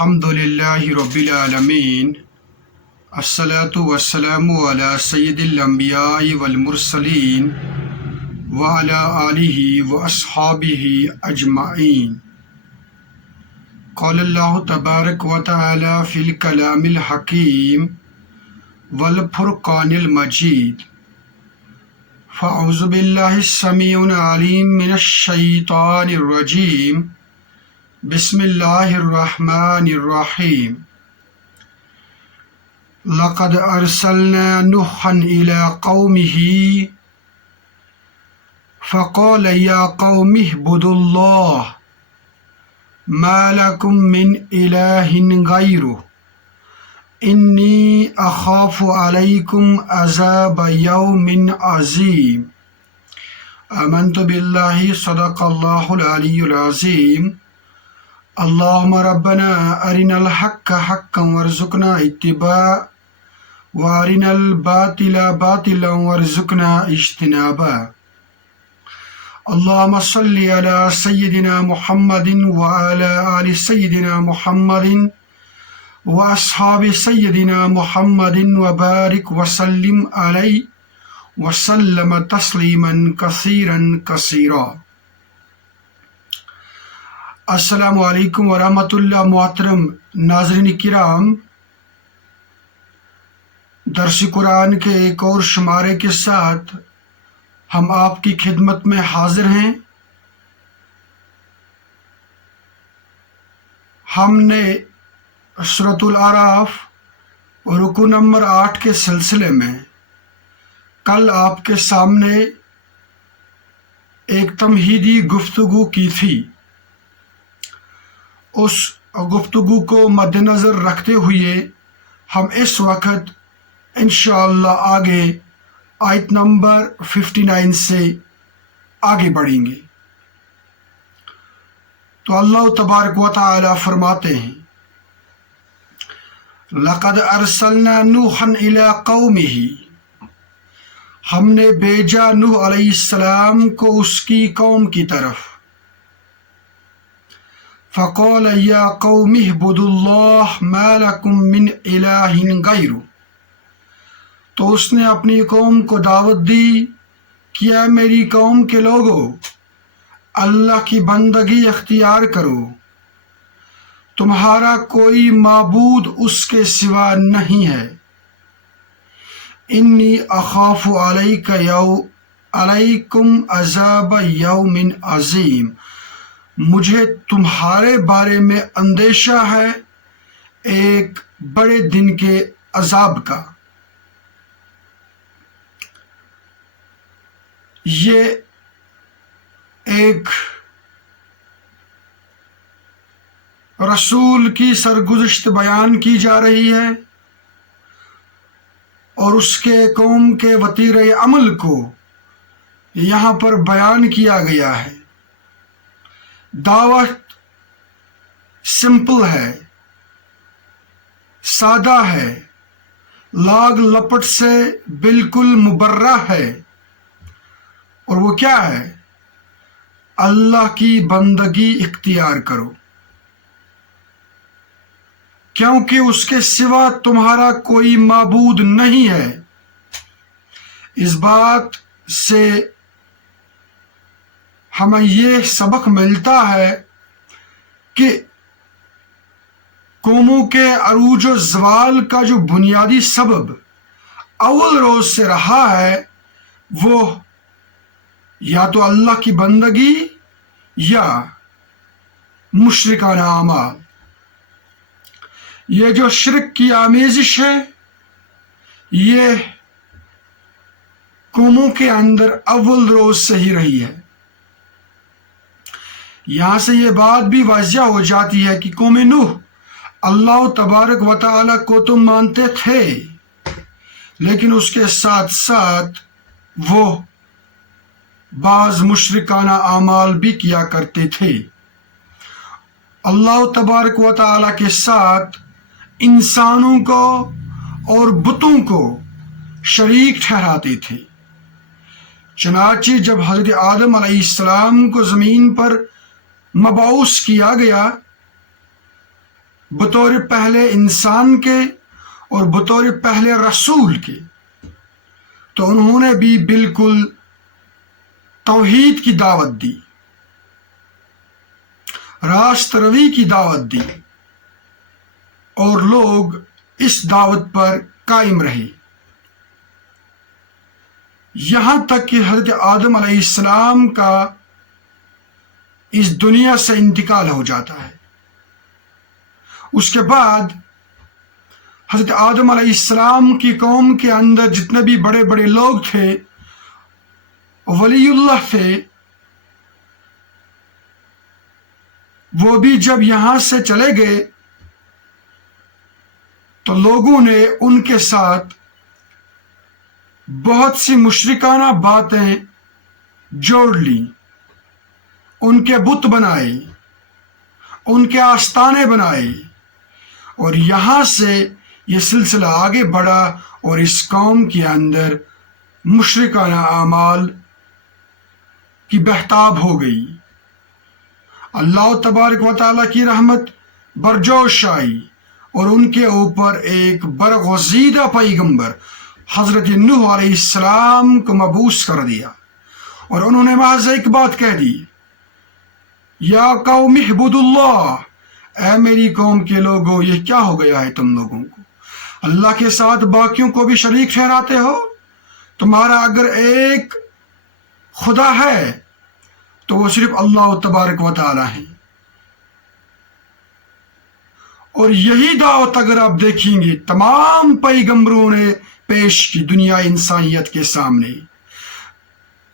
الحمد للہ رب العالمین الصلاۃ والسلام علی سید الانبیاء والمرسلین وعلی آلہ واصحابہ اجمعین۔ قال اللہ تبارک و تعالی فی الکلام الحکیم والفرقان المجید۔ فاعوذ باللہ السمیع العلیم من الشیطان الرجیم۔ بسم اللہ الرحمن الرحیم۔ لقد ارسلنا نوحا الى قومه فقال یا قوم اعبدوا اللہ ما لکم من الہ غیرہ انی اخاف علیکم عذاب یوم عظیم۔ آمنت باللہ صدق اللہ العلی العظیم۔ اللہم ربنا ارنا الحق حقا وارزقنا اتباعہ وارنا الباطل باطلا وارزقنا اجتنابہ۔ اللہم صلی علی سیدنا محمد وعلی آل سیدنا محمد واصحاب سیدنا محمد وبارک وسلم علیہ وسلم تسلیما کثیرا کثیرا۔ السلام علیکم ورحمۃ اللہ۔ محترم ناظرین کرام، درس قرآن کے ایک اور شمارے کے ساتھ ہم آپ کی خدمت میں حاضر ہیں۔ ہم نے سورۃ الاعراف رکوع نمبر 8 کے سلسلے میں کل آپ کے سامنے ایک تمہیدی گفتگو کی تھی۔ اس گفتگو کو مد نظر رکھتے ہوئے ہم اس وقت انشاءاللہ آگے آیت نمبر 59 سے آگے بڑھیں گے۔ تو اللہ تبارک و تعالی فرماتے ہیں، لقد ارسلنا نوحا الی قومہ، ہم نے بھیجا نوح علیہ السلام کو اس کی قوم کی طرف۔ فقال یا قوم اعبدوا اللہ ما لکم من الہ غیرہ، تو اس نے اپنی قوم کو دعوت دی، کیا میری قوم کے لوگوں اللہ کی بندگی اختیار کرو، تمہارا کوئی معبود اس کے سوا نہیں ہے۔ انی اخاف علیکم عذاب یوم عظیم، مجھے تمہارے بارے میں اندیشہ ہے ایک بڑے دن کے عذاب کا۔ یہ ایک رسول کی سرگزشت بیان کی جا رہی ہے اور اس کے قوم کے وتیرہ عمل کو یہاں پر بیان کیا گیا ہے۔ دعوت سمپل ہے، سادہ ہے، لاگ لپٹ سے بالکل مبرہ ہے، اور وہ کیا ہے؟ اللہ کی بندگی اختیار کرو، کیونکہ اس کے سوا تمہارا کوئی معبود نہیں ہے۔ اس بات سے ہمیں یہ سبق ملتا ہے کہ قوموں کے عروج و زوال کا جو بنیادی سبب اول روز سے رہا ہے وہ یا تو اللہ کی بندگی یا مشرکانہ اعمال۔ یہ جو شرک کی آمیزش ہے یہ قوموں کے اندر اول روز سے ہی رہی ہے۔ یہاں سے یہ بات بھی واضح ہو جاتی ہے کہ قوم نوح اللہ تبارک و تعالی کو تو مانتے تھے، لیکن اس کے ساتھ ساتھ وہ بعض مشرکانہ اعمال بھی کیا کرتے تھے۔ اللہ تبارک و تعالی کے ساتھ انسانوں کو اور بتوں کو شریک ٹھہراتے تھے۔ چنانچہ جب حضرت آدم علیہ السلام کو زمین پر مبعوث کیا گیا بطور پہلے انسان کے اور بطور پہلے رسول کے، تو انہوں نے بھی بالکل توحید کی دعوت دی، راست روی کی دعوت دی، اور لوگ اس دعوت پر قائم رہے، یہاں تک کہ حضرت آدم علیہ السلام کا اس دنیا سے انتقال ہو جاتا ہے۔ اس کے بعد حضرت آدم علیہ السلام کی قوم کے اندر جتنے بھی بڑے بڑے لوگ تھے، ولی اللہ تھے، وہ بھی جب یہاں سے چلے گئے تو لوگوں نے ان کے ساتھ بہت سی مشرکانہ باتیں جوڑ لیں، ان کے بت بنائے، ان کے آستانے بنائے، اور یہاں سے یہ سلسلہ آگے بڑھا اور اس قوم کے اندر مشرکانہ اعمال کی بہتاب ہو گئی۔ اللہ تبارک و تعالیٰ کی رحمت برجوش آئی اور ان کے اوپر ایک برگزیدہ پیغمبر حضرت نوح علیہ السلام کو مبعوث کر دیا، اور انہوں نے محض ایک بات کہہ دی، یا قوم اعبدوا اللہ، اے میری قوم کے لوگوں، یہ کیا ہو گیا ہے تم لوگوں کو؟ اللہ کے ساتھ باقیوں کو بھی شریک ٹھہراتے ہو؟ تمہارا اگر ایک خدا ہے تو وہ صرف اللہ تبارک و تعالی ہے۔ اور یہی دعوت اگر آپ دیکھیں گے تمام پیغمبروں نے پیش کی دنیا انسانیت کے سامنے،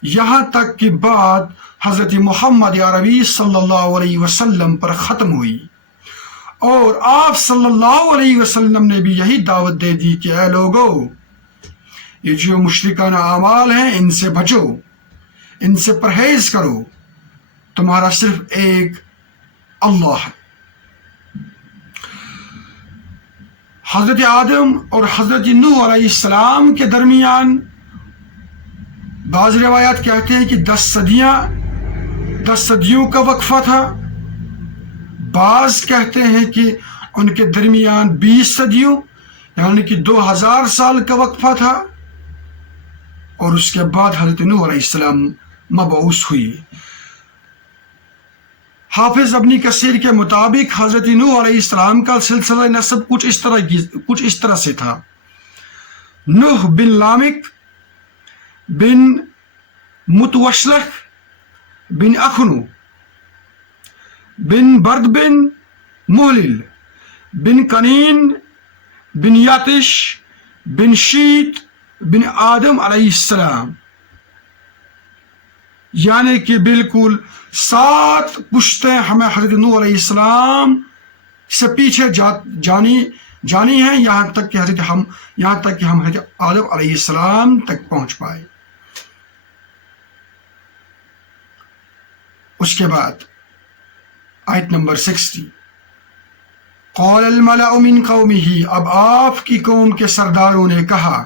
یہاں تک کہ بات حضرت محمد عربی صلی اللہ علیہ وسلم پر ختم ہوئی، اور آپ صلی اللہ علیہ وسلم نے بھی یہی دعوت دے دی کہ اے لوگو، یہ جو مشرکانہ اعمال ہیں ان سے بچو، ان سے پرہیز کرو، تمہارا صرف ایک اللہ ہے۔ حضرت آدم اور حضرت نوح علیہ السلام کے درمیان بعض روایات کہتے ہیں کہ 10 صدیوں کا وقفہ تھا، بعض کہتے ہیں کہ ان کے درمیان 20 صدیوں یعنی کہ 2000 سال کا وقفہ تھا، اور اس کے بعد حضرت نوح علیہ السلام مبعوث ہوئی۔ حافظ ابن کثیر کے مطابق حضرت نوح علیہ السلام کا سلسلہ نسب کچھ اس طرح سے تھا: نوح بن لامک بن متوشلح بن اخنو بن برد بن مہلل بن کنین بن یاتش بن شیت بن آدم علیہ السلام، یعنی کہ بالکل 7 پشتیں ہمیں حضرت نوح علیہ السلام سے پیچھے جانی ہیں، یہاں تک کہ ہم حضرت آدم علیہ السلام تک پہنچ پائے۔ اس کے بعد آیت نمبر 60، قال الملأ من قومه، اب آپ کی قوم کے سرداروں نے کہا،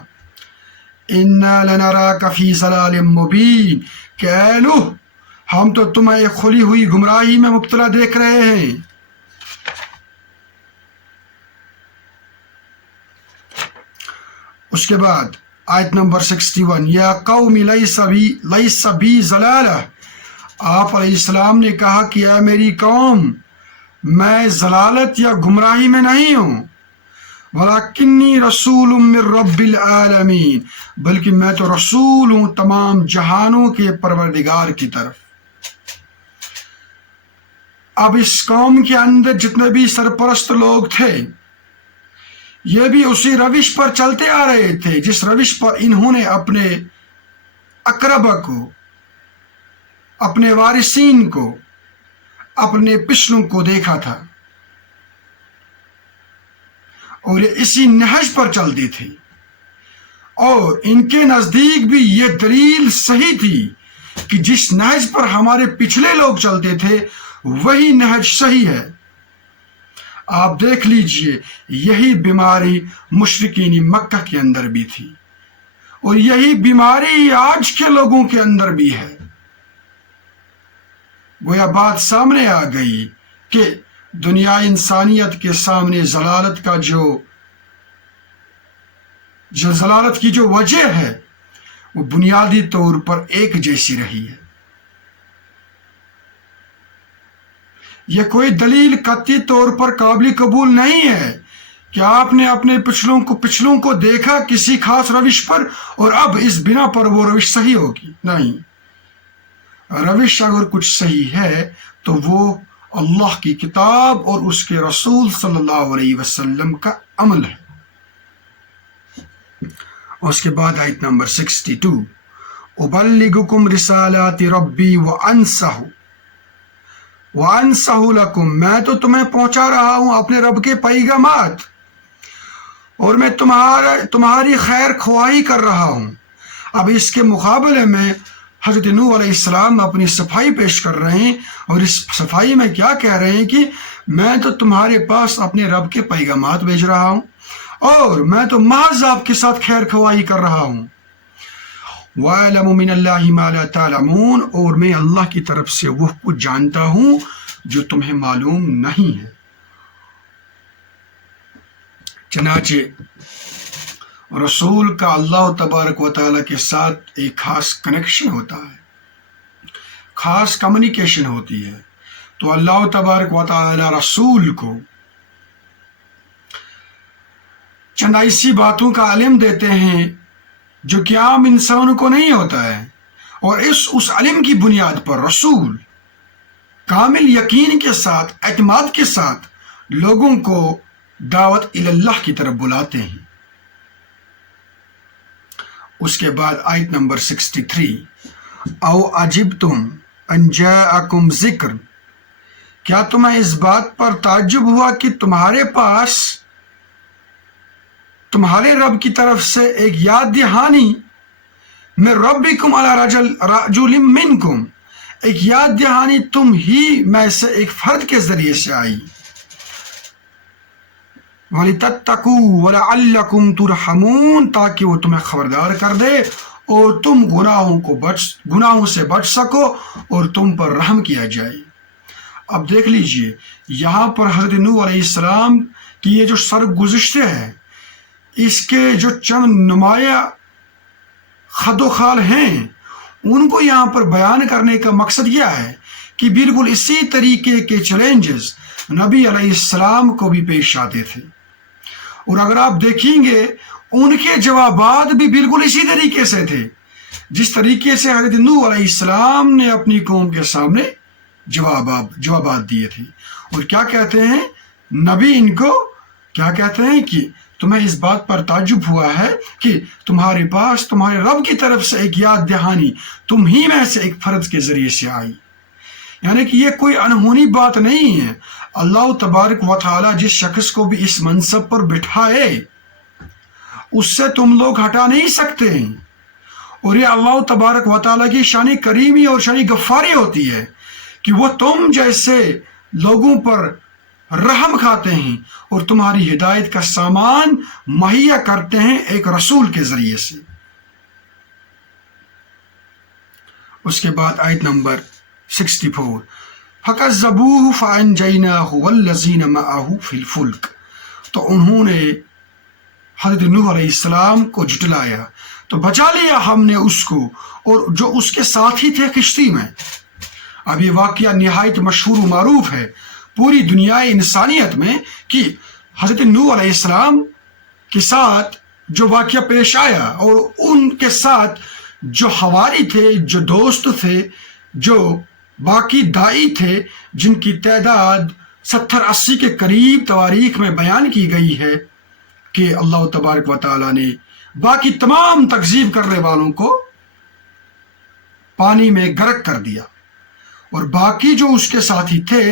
انا لنراک فی ضلال مبین، کہ اے نوح، ہم تو تمہیں ایک کھلی ہوئی گمراہی میں مبتلا دیکھ رہے ہیں۔ اس کے بعد آیت نمبر 61، یا قوم لیس بی ضلالہ، آپ علیہ السلام نے کہا کہ اے میری قوم، میں ضلالت یا گمراہی میں نہیں ہوں، وَلَكِنِّي رَسُولٌ مِّن رَّبِّ الْعَالَمِينَ، بلکہ میں تو رسول ہوں تمام جہانوں کے پروردگار کی طرف۔ اب اس قوم کے اندر جتنے بھی سرپرست لوگ تھے، یہ بھی اسی روش پر چلتے آ رہے تھے جس روش پر انہوں نے اپنے اقربا کو، اپنے وارثین کو، اپنے پچھلوں کو دیکھا تھا، اور یہ اسی نہج پر چلتے تھے، اور ان کے نزدیک بھی یہ دلیل صحیح تھی کہ جس نہج پر ہمارے پچھلے لوگ چلتے تھے وہی نہج صحیح ہے۔ آپ دیکھ لیجئے، یہی بیماری مشرکین مکہ کے اندر بھی تھی، اور یہی بیماری آج کے لوگوں کے اندر بھی ہے۔ گویا بات سامنے آ گئی کہ دنیا انسانیت کے سامنے ضلالت کی جو وجہ ہے وہ بنیادی طور پر ایک جیسی رہی ہے. یہ کوئی دلیل قطعی طور پر قابل قبول نہیں ہے کہ آپ نے اپنے پچھلوں کو دیکھا کسی خاص روش پر اور اب اس بنا پر وہ روش صحیح ہوگی. نہیں، روش اگر کچھ صحیح ہے تو وہ اللہ کی کتاب اور اس کے رسول صلی اللہ علیہ وسلم کا عمل ہے. اس کے بعد آیت نمبر 62، ابلغکم رسالات ربی وانصح لکم، میں تو تمہیں پہنچا رہا ہوں اپنے رب کے پیغامات اور میں تمہاری خیر خواہی کر رہا ہوں. اب اس کے مقابلے میں حضرت نوح علیہ السلام اپنی صفائی پیش کر رہے ہیں، اور اس صفائی میں کیا کہہ رہے ہیں کہ میں تو تمہارے پاس اپنے رب کے پیغامات بھیج رہا ہوں اور میں تو محض آپ کے ساتھ خیر خواہی کر رہا ہوں. وَأَعْلَمُ مِنَ اللَّهِ مَا لَا تَعْلَمُونَ، اور میں اللہ کی طرف سے وہ کچھ جانتا ہوں جو تمہیں معلوم نہیں ہے. چنانچہ رسول کا اللہ تبارک و تعالیٰ کے ساتھ ایک خاص کنیکشن ہوتا ہے، خاص کمیونیکیشن ہوتی ہے. تو اللہ تبارک و تعالیٰ رسول کو چند ایسی باتوں کا علم دیتے ہیں جو کہ عام انسانوں کو نہیں ہوتا ہے، اور اس علم کی بنیاد پر رسول کامل یقین کے ساتھ، اعتماد کے ساتھ لوگوں کو دعوت اللہ کی طرف بلاتے ہیں. اس کے بعد آیت نمبر 63، او عجبتم ان جاءکم ذکر، کیا تمہیں اس بات پر تعجب ہوا کہ تمہارے پاس تمہارے رب کی طرف سے ایک یاد دہانی من ربکم علی رجل منکم، ایک یاد دہانی تم ہی میں سے ایک فرد کے ذریعے سے آئی. وَلِتَتَّقُوا وَلَعَلَّكُمْ تُرْحَمُونَ، تاکہ وہ تمہیں خبردار کر دے اور تم گناہوں سے بچ سکو اور تم پر رحم کیا جائے. اب دیکھ لیجئے یہاں پر حضرت نوح علیہ السلام کی یہ جو سرگزشتیں ہیں، اس کے جو چند نمایاں خد و خال ہیں، ان کو یہاں پر بیان کرنے کا مقصد یہ ہے کہ بالکل اسی طریقے کے چیلنجز نبی علیہ السلام کو بھی پیش آتے تھے، اور اگر آپ دیکھیں گے ان کے جوابات بھی بالکل اسی طریقے سے تھے جس طریقے سے حضرت نوح علیہ السلام نے اپنی قوم کے سامنے جوابات دیے تھے. اور کیا کہتے ہیں نبی ان کو؟ کیا کہتے ہیں کہ تمہیں اس بات پر تعجب ہوا ہے کہ تمہارے پاس تمہارے رب کی طرف سے ایک یاد دہانی تم ہی میں سے ایک فرد کے ذریعے سے آئی. یعنی کہ یہ کوئی انہونی بات نہیں ہے. اللہ تبارک و تعالیٰ جس شخص کو بھی اس منصب پر بٹھائے اس سے تم لوگ ہٹا نہیں سکتے ہیں، اور یہ اللہ تبارک و تعالیٰ کی شان کریمی اور شان غفاری ہوتی ہے کہ وہ تم جیسے لوگوں پر رحم کھاتے ہیں اور تمہاری ہدایت کا سامان مہیا کرتے ہیں ایک رسول کے ذریعے سے. اس کے بعد آیت نمبر 64، فَكَذَّبُوهُ فَأَنْجَيْنَاهُ وَالَّذِينَ مَعَهُ فِي الْفُلْكِ، تو انہوں نے حضرت نوح علیہ السلام کو جھٹلایا تو بچا لیا ہم نے اس کو اور جو اس کے ساتھی تھے کشتی میں. اب یہ واقعہ نہایت مشہور و معروف ہے پوری دنیا انسانیت میں کہ حضرت نوح علیہ السلام کے ساتھ جو واقعہ پیش آیا اور ان کے ساتھ جو حواری تھے، جو دوست تھے، جو باقی دائی تھے، جن کی تعداد 70-80 کے قریب تواریخ میں بیان کی گئی ہے کہ اللہ تبارک و تعالیٰ نے باقی تمام تکذیب کرنے والوں کو پانی میں غرق کر دیا، اور باقی جو اس کے ساتھی تھے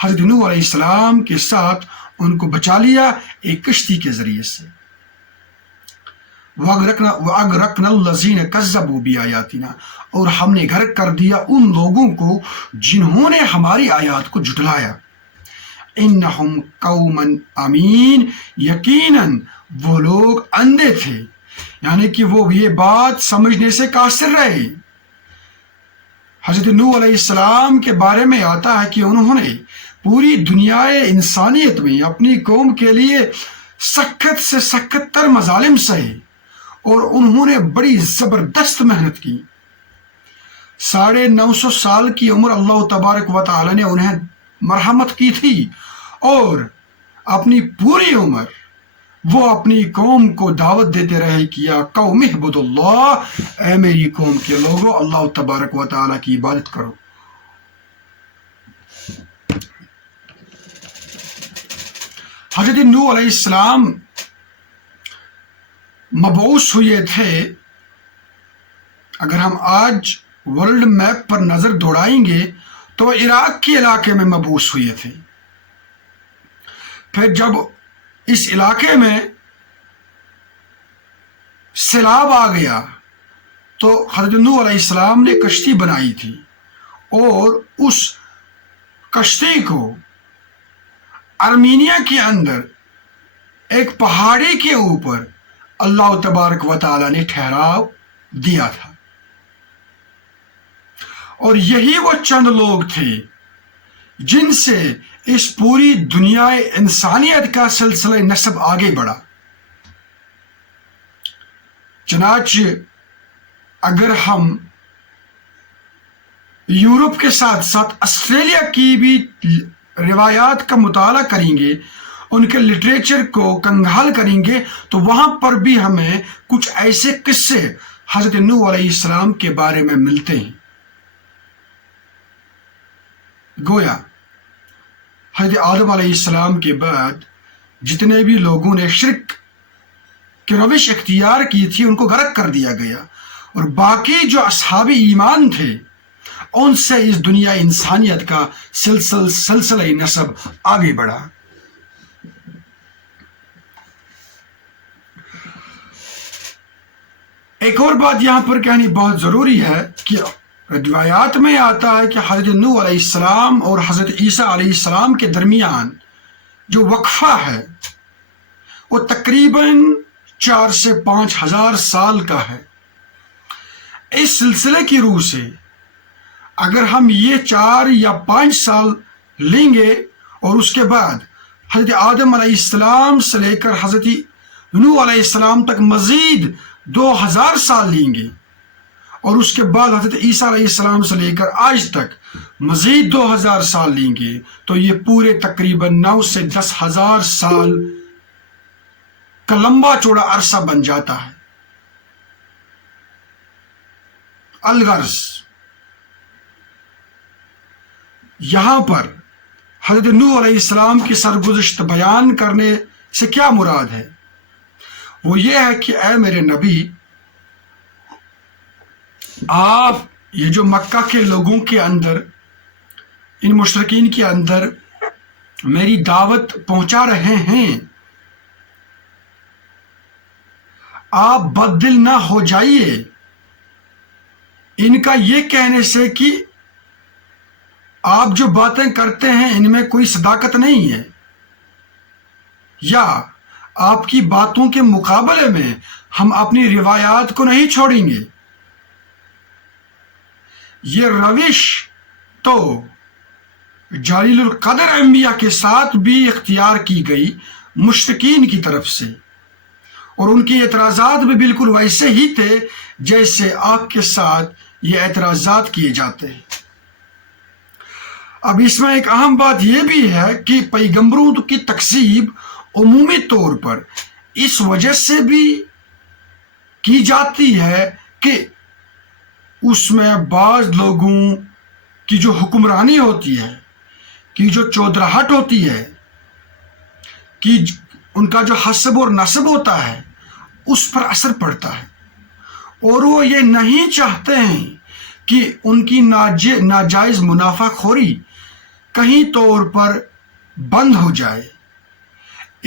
حضرت نوح علیہ السلام کے ساتھ ان کو بچا لیا ایک کشتی کے ذریعے سے. وَأَغْرَقْنَا الَّذِينَ كَذَّبُوا بِآيَاتِنَا، اور ہم نے غرق کر دیا ان لوگوں کو جنہوں نے ہماری آیات کو جھٹلایا. اِنَّهُمْ قَوْمًا عَمِينَ، یقیناً وہ لوگ اندھے تھے، یعنی کہ وہ یہ بات سمجھنے سے قاصر رہے. حضرت نوح علیہ السلام کے بارے میں آتا ہے کہ انہوں نے پوری دنیا انسانیت میں اپنی قوم کے لیے سخت سے سخت تر مظالم سہے اور انہوں نے بڑی زبردست محنت کی۔ 950 سال کی عمر اللہ تبارک و تعالی نے انہیں مرحمت کی تھی اور اپنی پوری عمر وہ اپنی قوم کو دعوت دیتے رہے کہ یا قوم اعبد اللہ، اے میری قوم کے لوگوں اللہ تبارک و تعالی کی عبادت کرو۔ حضرت نوح علیہ السلام مبعوث ہوئے تھے، اگر ہم آج ورلڈ میپ پر نظر دوڑائیں گے تو عراق کے علاقے میں مبعوث ہوئے تھے۔ پھر جب اس علاقے میں سیلاب آ گیا تو حضرت نوح علیہ السلام نے کشتی بنائی تھی اور اس کشتی کو ارمینیا کے اندر ایک پہاڑی کے اوپر اللہ تبارک و تعالی نے ٹھہراؤ دیا تھا، اور یہی وہ چند لوگ تھے جن سے اس پوری دنیا انسانیت کا سلسلہ نسب آگے بڑھا۔ چنانچہ اگر ہم یورپ کے ساتھ ساتھ آسٹریلیا کی بھی روایات کا مطالعہ کریں گے، ان کے لٹریچر کو کنگھال کریں گے، تو وہاں پر بھی ہمیں کچھ ایسے قصے حضرت نوح علیہ السلام کے بارے میں ملتے ہیں۔ گویا حضرت آدم علیہ السلام کے بعد جتنے بھی لوگوں نے شرک کی روش اختیار کی تھی ان کو غرق کر دیا گیا، اور باقی جو اصحاب ایمان تھے ان سے اس دنیا انسانیت کا سلسلہ نسب آگے بڑھا۔ ایک اور بات یہاں پر کہنی بہت ضروری ہے کہ روایات میں آتا ہے کہ حضرت نوح علیہ السلام اور حضرت عیسیٰ علیہ السلام کے درمیان جو وقفہ ہے وہ تقریباً 4 سے 5 ہزار سال کا ہے۔ اس سلسلے کی روح سے اگر ہم یہ 4 یا 5 سال لیں گے اور اس کے بعد حضرت آدم علیہ السلام سے لے کر حضرت نوح علیہ السلام تک مزید 2000 سال لیں گے، اور اس کے بعد حضرت عیسیٰ علیہ السلام سے لے کر آج تک مزید 2000 سال لیں گے، تو یہ پورے تقریباً 9 سے 10,000 سال کا لمبا چوڑا عرصہ بن جاتا ہے۔ الغرض یہاں پر حضرت نوح علیہ السلام کی سرگزشت بیان کرنے سے کیا مراد ہے؟ وہ یہ ہے کہ اے میرے نبی، آپ یہ جو مکہ کے لوگوں کے اندر، ان مشرکین کے اندر میری دعوت پہنچا رہے ہیں، آپ بد دل نہ ہو جائیے ان کا یہ کہنے سے کہ آپ جو باتیں کرتے ہیں ان میں کوئی صداقت نہیں ہے، یا آپ کی باتوں کے مقابلے میں ہم اپنی روایات کو نہیں چھوڑیں گے۔ یہ روش تو جلیل القدر انبیاء کے ساتھ بھی اختیار کی گئی مشرکین کی طرف سے، اور ان کے اعتراضات بھی بالکل ویسے ہی تھے جیسے آپ کے ساتھ یہ اعتراضات کیے جاتے ہیں۔ اب اس میں ایک اہم بات یہ بھی ہے کہ پیغمبروں کی تکذیب عمومی طور پر اس وجہ سے بھی کی جاتی ہے کہ اس میں بعض لوگوں کی جو حکمرانی ہوتی ہے، کی جو چودراہٹ ہوتی ہے، کہ ان کا جو حسب اور نسب ہوتا ہے اس پر اثر پڑتا ہے، اور وہ یہ نہیں چاہتے ہیں کہ ان کی ناجائز منافع خوری کہیں طور پر بند ہو جائے،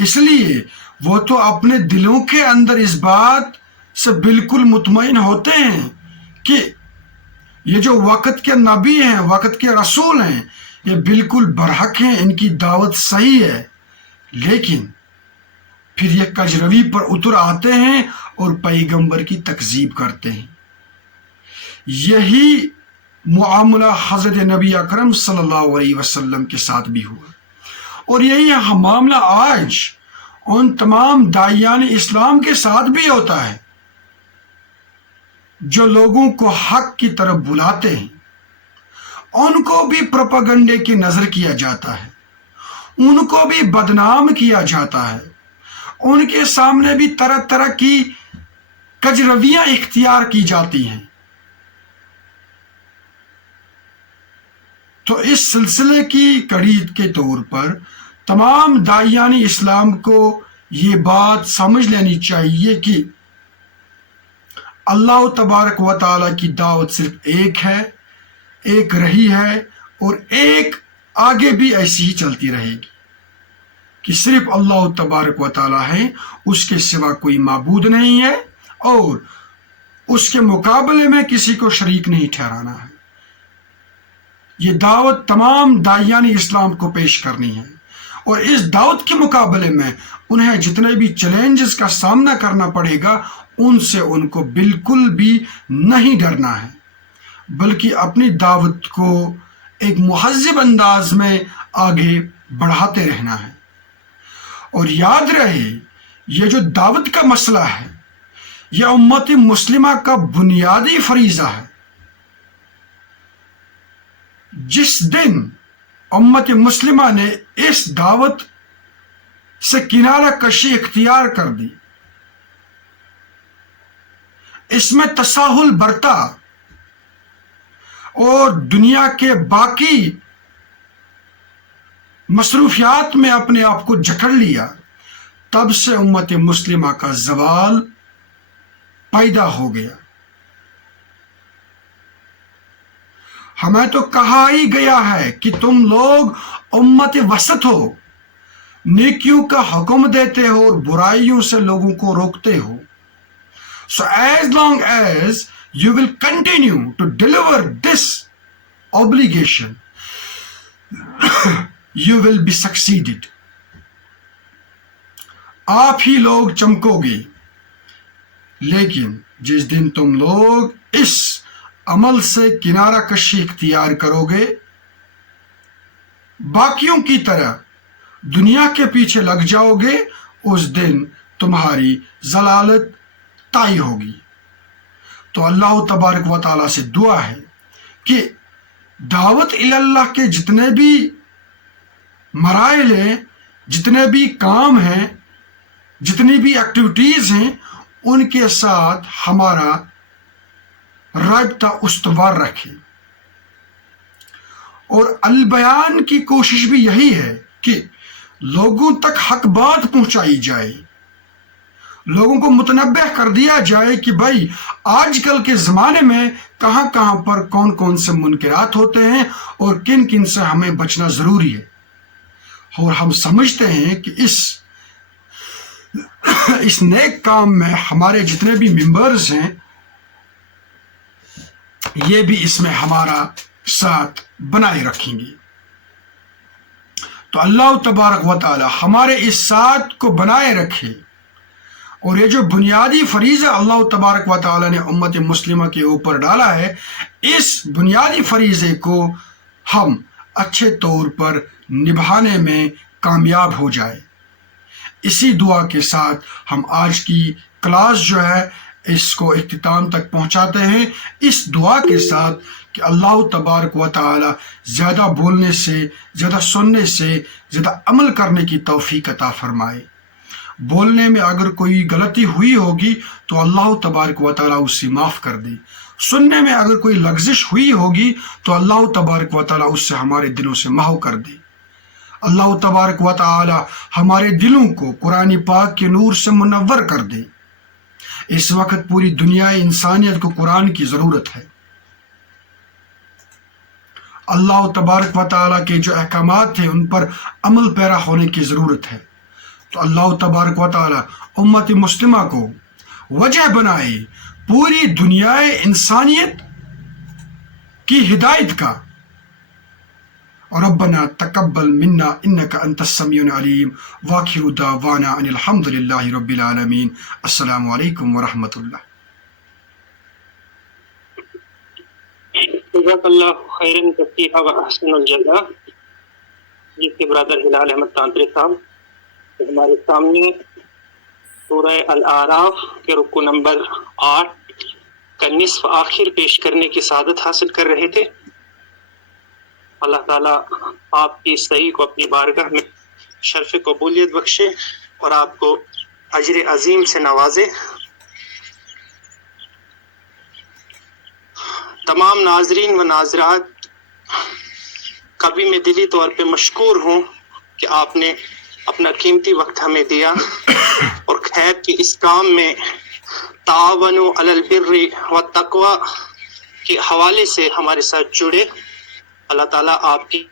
اس لیے وہ تو اپنے دلوں کے اندر اس بات سے بالکل مطمئن ہوتے ہیں کہ یہ جو وقت کے نبی ہیں، وقت کے رسول ہیں، یہ بالکل برحق ہیں، ان کی دعوت صحیح ہے، لیکن پھر یہ کجروی پر اتر آتے ہیں اور پیغمبر کی تکذیب کرتے ہیں۔ یہی معاملہ حضرت نبی اکرم صلی اللہ علیہ وسلم کے ساتھ بھی ہوا، اور یہی معاملہ آج ان تمام داعیان اسلام کے ساتھ بھی ہوتا ہے جو لوگوں کو حق کی طرف بلاتے ہیں۔ ان کو بھی پروپیگنڈے کی نظر کیا جاتا ہے، ان کو بھی بدنام کیا جاتا ہے، ان کے سامنے بھی طرح طرح کی کجرویاں اختیار کی جاتی ہیں۔ تو اس سلسلے کی کڑی کے طور پر تمام داعیان اسلام کو یہ بات سمجھ لینی چاہیے کہ اللہ تبارک و تعالیٰ کی دعوت صرف ایک ہے، ایک رہی ہے، اور ایک آگے بھی ایسی ہی چلتی رہے گی کہ صرف اللہ تبارک و تعالیٰ ہے، اس کے سوا کوئی معبود نہیں ہے، اور اس کے مقابلے میں کسی کو شریک نہیں ٹھہرانا ہے۔ یہ دعوت تمام داعیان اسلام کو پیش کرنی ہے، اور اس دعوت کے مقابلے میں انہیں جتنے بھی چیلنجز کا سامنا کرنا پڑے گا ان سے ان کو بالکل بھی نہیں ڈرنا ہے، بلکہ اپنی دعوت کو ایک مہذب انداز میں آگے بڑھاتے رہنا ہے۔ اور یاد رہے، یہ جو دعوت کا مسئلہ ہے یہ امت مسلمہ کا بنیادی فریضہ ہے۔ جس دن امت مسلمہ نے اس دعوت سے کنارہ کشی اختیار کر دی، اس میں تساہل برتا اور دنیا کے باقی مصروفیات میں اپنے آپ کو جکڑ لیا، تب سے امت مسلمہ کا زوال پیدا ہو گیا۔ ہمیں تو کہا ہی گیا ہے کہ تم لوگ امت وسط ہو، نیکیوں کا حکم دیتے ہو اور برائیوں سے لوگوں کو روکتے ہو۔ So as long as you will continue to deliver this obligation, you will be succeeded. آپ ہی لوگ چمکو گے، لیکن جس دن تم لوگ اس عمل سے کنارہ کشی اختیار کرو گے، باقیوں کی طرح دنیا کے پیچھے لگ جاؤ گے، اس دن تمہاری ضلالت طے ہوگی۔ تو اللہ تبارک و تعالیٰ سے دعا ہے کہ دعوت اللہ کے جتنے بھی مراحل ہیں، جتنے بھی کام ہیں، جتنی بھی ایکٹیویٹیز ہیں، ان کے ساتھ ہمارا رابطہ استوار رکھے۔ اور البیان کی کوشش بھی یہی ہے کہ لوگوں تک حق بات پہنچائی جائے، لوگوں کو متنبہ کر دیا جائے کہ بھائی آج کل کے زمانے میں کہاں کہاں پر کون کون سے منکرات ہوتے ہیں اور کن کن سے ہمیں بچنا ضروری ہے۔ اور ہم سمجھتے ہیں کہ اس نیک کام میں ہمارے جتنے بھی ممبرز ہیں یہ بھی اس میں ہمارا ساتھ بنائے رکھیں گے۔ تو اللہ تبارک و تعالی ہمارے اس ساتھ کو بنائے رکھے، اور یہ جو بنیادی فریضہ اللہ تبارک و تعالی نے امت مسلمہ کے اوپر ڈالا ہے، اس بنیادی فریضے کو ہم اچھے طور پر نبھانے میں کامیاب ہو جائے۔ اسی دعا کے ساتھ ہم آج کی کلاس جو ہے اس کو اختتام تک پہنچاتے ہیں، اس دعا کے ساتھ کہ اللہ تبارک و تعالی زیادہ بولنے سے، زیادہ سننے سے، زیادہ عمل کرنے کی توفیق عطا فرمائے۔ بولنے میں اگر کوئی غلطی ہوئی ہوگی تو اللہ تبارک و تعالی اسے معاف کر دے، سننے میں اگر کوئی لغزش ہوئی ہوگی تو اللہ تبارک و تعالی اس سے ہمارے دلوں سے محو کر دے۔ اللہ تبارک و تعالی ہمارے دلوں کو قرآن پاک کے نور سے منور کر دے۔ اس وقت پوری دنیا انسانیت کو قرآن کی ضرورت ہے۔ اللہ تبارک و تعالیٰ کے جو احکامات ہیں ان پر عمل پیرا ہونے کی ضرورت ہے۔ تو اللہ تبارک و تعالیٰ امت مسلمہ کو وجہ بنائے پوری دنیا انسانیت کی ہدایت کا۔ ربنا تقبل منا انك انت السميع العليم واخر دعوانا ان الحمد لله رب العالمين۔ السلام علیکم ورحمۃ اللہ۔ جزاک اللہ خیرن کثیرا و احسن الجزا. جس کے برادر ہلال احمد تانترے صاحب ہمارے سامنے سورہ الاعراف کے رکوع نمبر 8 کا نصف آخر پیش کرنے کی سعادت حاصل کر رہے تھے. اللہ تعالیٰ آپ کی صحیح کو اپنی بارگاہ میں شرف قبولیت بخشے اور آپ کو اجر عظیم سے نوازے. تمام ناظرین و ناظرات کا بھی میں دلی طور پہ مشکور ہوں کہ آپ نے اپنا قیمتی وقت ہمیں دیا اور خیر کے اس کام میں تعاونوا علی البر والتقوی کے حوالے سے ہمارے ساتھ جڑے. اللہ تعالیٰ آپ کی